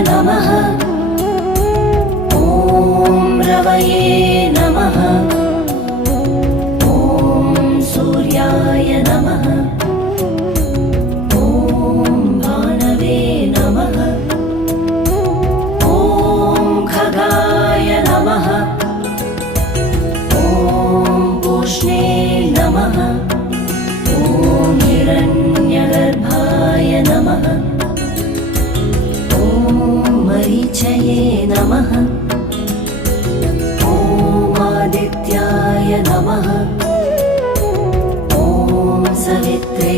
नमः। ॐ रवये नमः। ॐ सूर्याय नमः। ॐ भानवे नमः। ॐ खगाय नमः। ॐ पूष्णे नमः। ॐ हिरण्यगर्भाय नमः। मरीचये नमः। ॐ आदित्याय नमः। ॐ सवित्रे